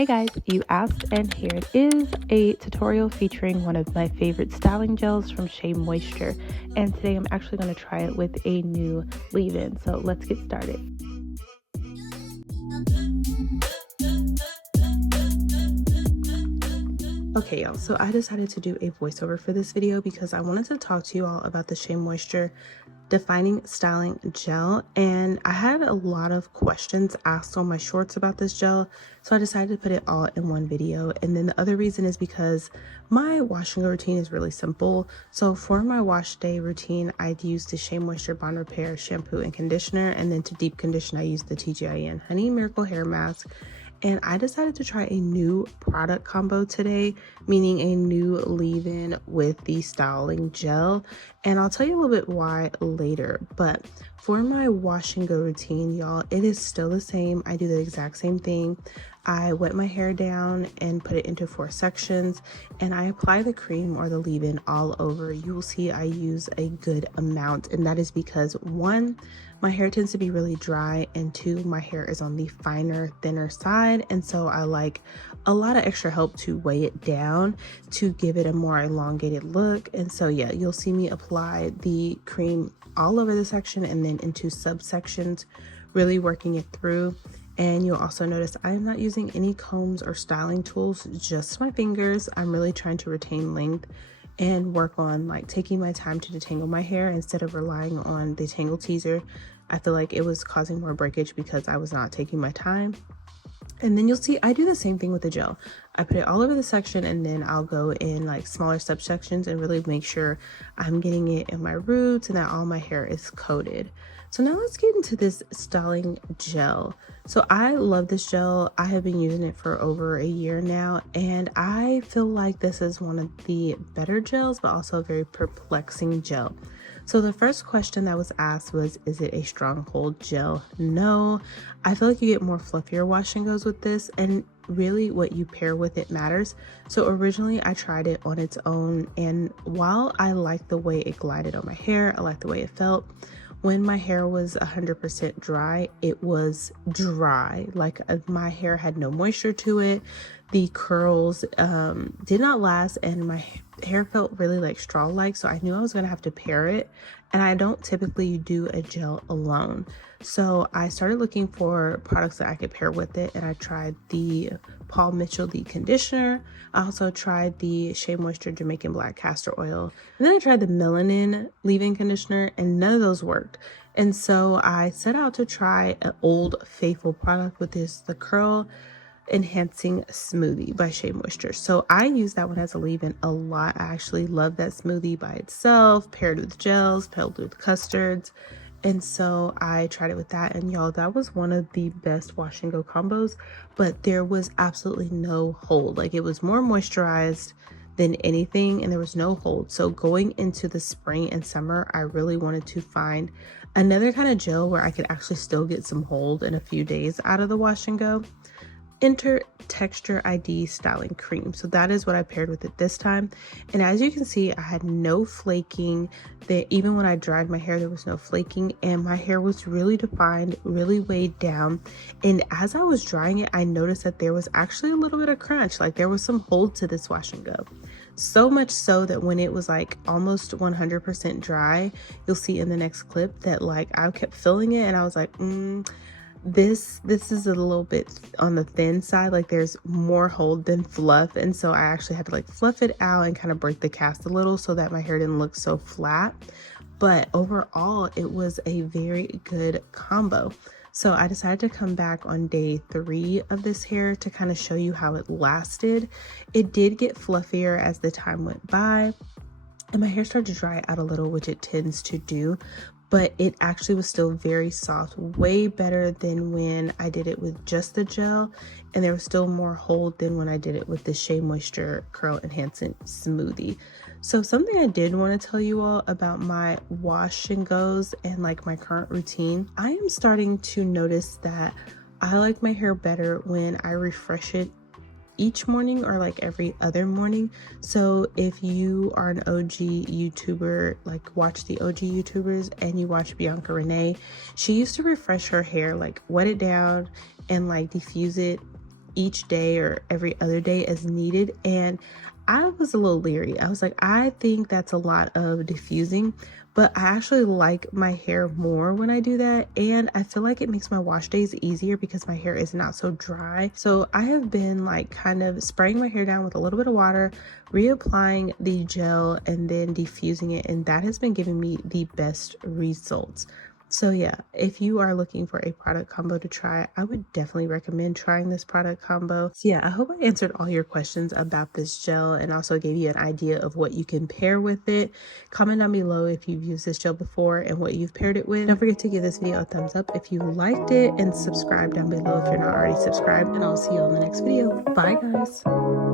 Hey guys, you asked and here it is, a tutorial featuring one of my favorite styling gels from Shea Moisture, and today I'm actually going to try it with a new leave-in, so let's get started. Okay y'all, so I decided to do a voiceover for this video because I wanted to talk to you all about the Shea Moisture Defining Styling Gel, and I had a lot of questions asked on my shorts about this gel, so I decided to put it all in one video. And then the other reason is because my washing routine is really simple. So for my wash day routine, I'd use the Shea Moisture Bond Repair shampoo and conditioner, and then to deep condition I use the TGIN Honey Miracle Hair Mask. And I decided to try a new product combo today, meaning a new leave-in with the styling gel. And I'll tell you a little bit why later. But for my wash and go routine, y'all, it is still the same. I do the exact same thing. I wet my hair down and put it into 4 sections, and I apply the cream or the leave-in all over. You will see I use a good amount, and that is because 1, my hair tends to be really dry, and 2, my hair is on the finer, thinner side, and so I like a lot of extra help to weigh it down to give it a more elongated look. And so yeah, you'll see me apply the cream all over the section and then into subsections, really working it through. And you'll also notice I am not using any combs or styling tools, just my fingers. I'm really trying to retain length and work on like taking my time to detangle my hair instead of relying on the tangle teaser. I feel like it was causing more breakage because I was not taking my time. And then you'll see I do the same thing with the gel. I put it all over the section, and then I'll go in like smaller subsections and really make sure I'm getting it in my roots and that all my hair is coated. So now let's get into this styling gel. So I love this gel. I have been using it for over a year now, and I feel like this is one of the better gels, but also a very perplexing gel. So the first question that was asked was, is it a stronghold gel? No, I feel like you get more fluffier wash and goes with this, and really what you pair with it matters. So originally I tried it on its own, and while I liked the way it glided on my hair, I liked the way it felt, when my hair was 100% dry, it was dry. Like my hair had no moisture to it. The curls did not last, and my hair felt really like straw-like, so I knew I was gonna have to pair it, and I don't typically do a gel alone. So I started looking for products that I could pair with it, and I tried the Paul Mitchell the conditioner. I also tried the Shea Moisture Jamaican Black Castor Oil, and then I tried the Melanin leave-in conditioner, and none of those worked. And so I set out to try an old faithful product, with the Curl Enhancing Smoothie by Shea Moisture. So I use that one as a leave-in a lot. I actually love that smoothie by itself, paired with gels, paired with custards. And so I tried it with that, and y'all, that was one of the best wash and go combos, but there was absolutely no hold. Like, it was more moisturized than anything, and there was no hold. So going into the spring and summer, I really wanted to find another kind of gel where I could actually still get some hold in a few days out of the wash and go. Enter Texture ID Styling Cream. So that is what I paired with it this time. And as you can see, I had no flaking. Even when I dried my hair, there was no flaking, and my hair was really defined, really weighed down. And as I was drying it, I noticed that there was actually a little bit of crunch. Like, there was some hold to this wash and go. So much so that when it was like almost 100% dry, you'll see in the next clip that like I kept filling it, and I was like, this is a little bit on the thin side. Like, there's more hold than fluff, and so I actually had to like fluff it out and kind of break the cast a little so that my hair didn't look so flat. But overall, it was a very good combo. So I decided to come back on day 3 of this hair to kind of show you how it lasted. It did get fluffier as the time went by, and my hair started to dry out a little, which it tends to do, but it actually was still very soft, way better than when I did it with just the gel, and there was still more hold than when I did it with the Shea Moisture Curl Enhancing Smoothie. So something I did want to tell you all about my wash and goes and like my current routine, I am starting to notice that I like my hair better when I refresh it each morning or like every other morning. So if you are an OG YouTuber, like watch the OG YouTubers and you watch Bianca Renee, she used to refresh her hair, like wet it down and like diffuse it each day or every other day as needed. And I was a little leery. I was like, I think that's a lot of diffusing, but I actually like my hair more when I do that. And I feel like it makes my wash days easier because my hair is not so dry. So I have been like kind of spraying my hair down with a little bit of water, reapplying the gel, and then diffusing it. And that has been giving me the best results. So yeah, if you are looking for a product combo to try, I would definitely recommend trying this product combo. So yeah, I hope I answered all your questions about this gel and also gave you an idea of what you can pair with it. Comment down below if you've used this gel before and what you've paired it with. Don't forget to give this video a thumbs up if you liked it, and subscribe down below if you're not already subscribed, and I'll see you on the next video. Bye guys.